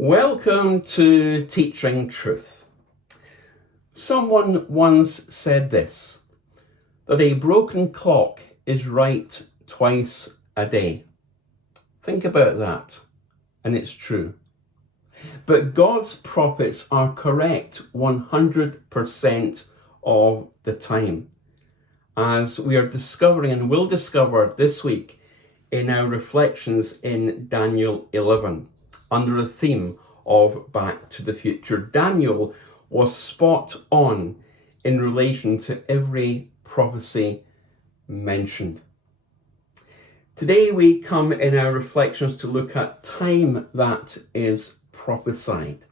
Welcome to Teaching Truth. Someone once said this, that a broken clock is right twice a day. Think about that, and it's true. But God's prophets are correct 100% of the time, as we are discovering and will discover this week in our reflections in Daniel 11. Under the theme of Back to the Future. Daniel was spot on in relation to every prophecy mentioned. Today we come in our reflections to look at time that is prophesied.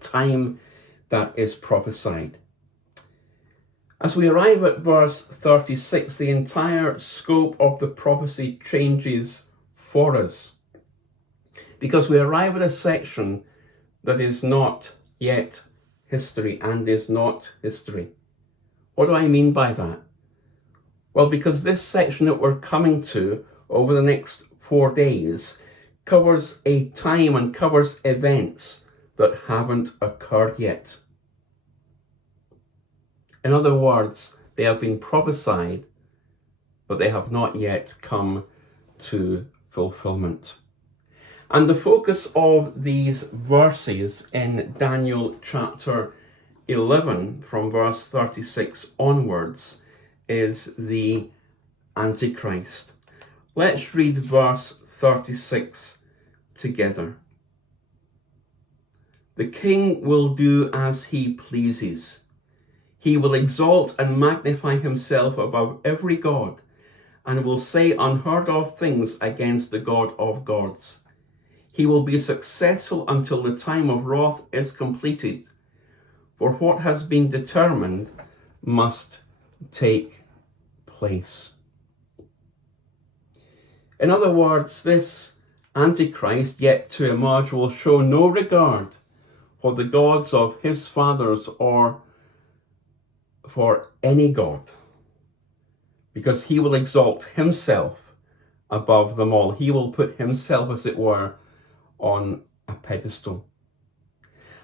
Time that is prophesied. As we arrive at verse 36, the entire scope of the prophecy changes for us, because we arrive at a section that is not yet history and is not history. What do I mean by that? Well, because this section that we're coming to over the next 4 days covers a time and covers events that haven't occurred yet. In other words, they have been prophesied, but they have not yet come to fulfillment. And the focus of these verses in Daniel chapter 11, from verse 36 onwards, is the Antichrist. Let's read verse 36 together. The king will do as he pleases. He will exalt and magnify himself above every god, and will say unheard of things against the God of gods. He will be successful until the time of wrath is completed, for what has been determined must take place. In other words, this Antichrist yet to emerge will show no regard for the gods of his fathers or for any god, because he will exalt himself above them all. He will put himself, as it were, on a pedestal.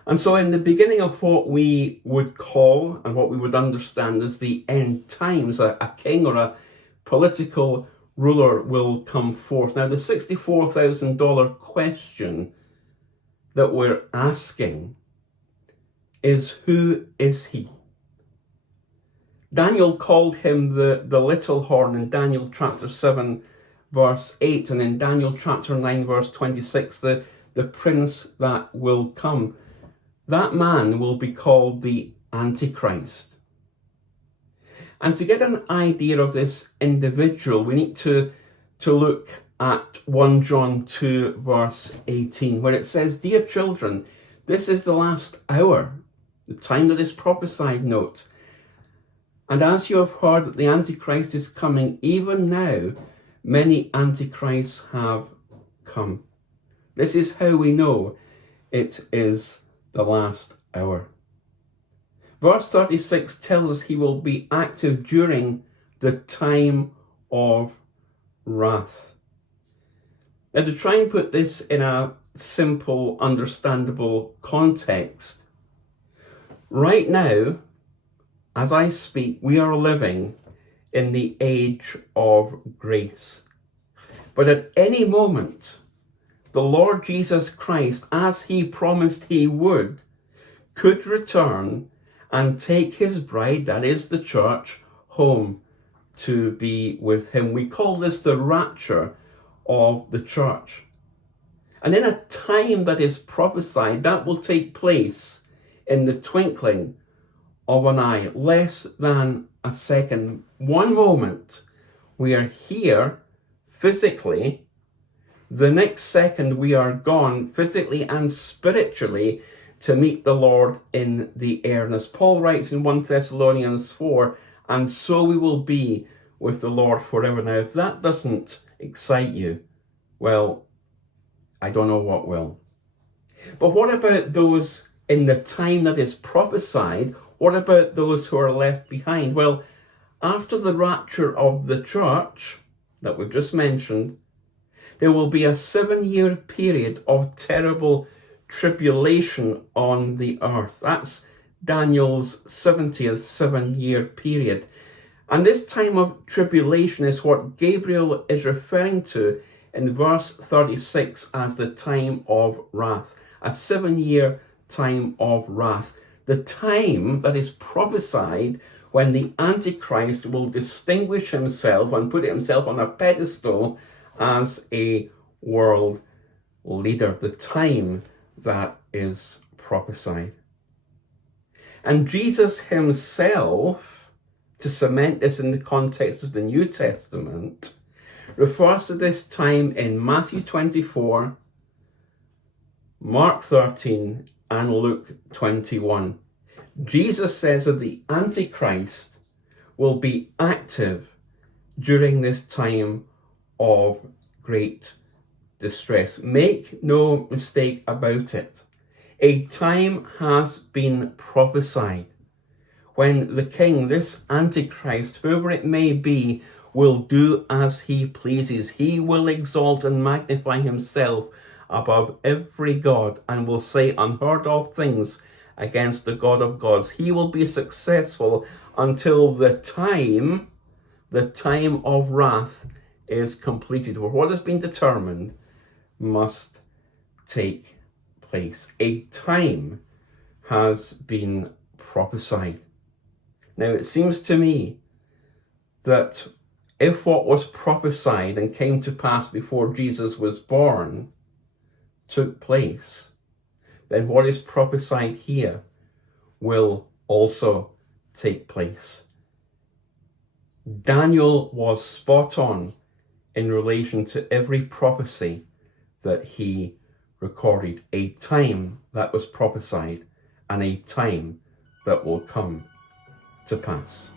And so in the beginning of what we would call and what we would understand as the end times, a king or a political ruler will come forth. Now the $64,000 question that we're asking is, who is he? Daniel called him the little horn in Daniel chapter 7 verse 8, and in Daniel chapter 9 verse 26, the prince that will come. That man will be called the Antichrist. And to get an idea of this individual, we need to look at 1 John 2 verse 18, where it says, "Dear children, this is the last hour, the time that is prophesied, note. And as you have heard that the Antichrist is coming, even now many antichrists have come." This is how we know it is the last hour. Verse 36 tells us he will be active during the time of wrath. Now, to try and put this in a simple, understandable context, right now, as I speak, we are living in the age of grace. But at any moment, the Lord Jesus Christ, as he promised he would, could return and take his bride, that is the church, home to be with him. We call this the rapture of the church. And in a time that is prophesied, that will take place in the twinkling of an eye, less than a second. One moment we are here physically, the next second we are gone physically and spiritually to meet the Lord in the air. And as Paul writes in 1 Thessalonians 4, and so we will be with the Lord forever. Now, if that doesn't excite you, well, I don't know what will. But what about those in the time that is prophesied? What about those who are left behind? Well, after the rapture of the church that we've just mentioned, there will be a 7-year period of terrible tribulation on the earth. That's Daniel's 70th 7-year period. And this time of tribulation is what Gabriel is referring to in verse 36 as the time of wrath. A 7-year time of wrath. The time that is prophesied when the Antichrist will distinguish himself and put himself on a pedestal as a world leader. The time that is prophesied. And Jesus himself, to cement this in the context of the New Testament, refers to this time in Matthew 24, Mark 13, and Luke 21. Jesus says that the Antichrist will be active during this time of great distress. Make no mistake about it. A time has been prophesied when the king, this Antichrist, whoever it may be, will do as he pleases. He will exalt and magnify himself above every god and will say unheard of things against the God of gods. He will be successful until the time of wrath is completed, or what has been determined must take place. A time has been prophesied. Now, it seems to me that if what was prophesied and came to pass before Jesus was born took place, then what is prophesied here will also take place. Daniel was spot on in relation to every prophecy that he recorded. A time that was prophesied and a time that will come to pass.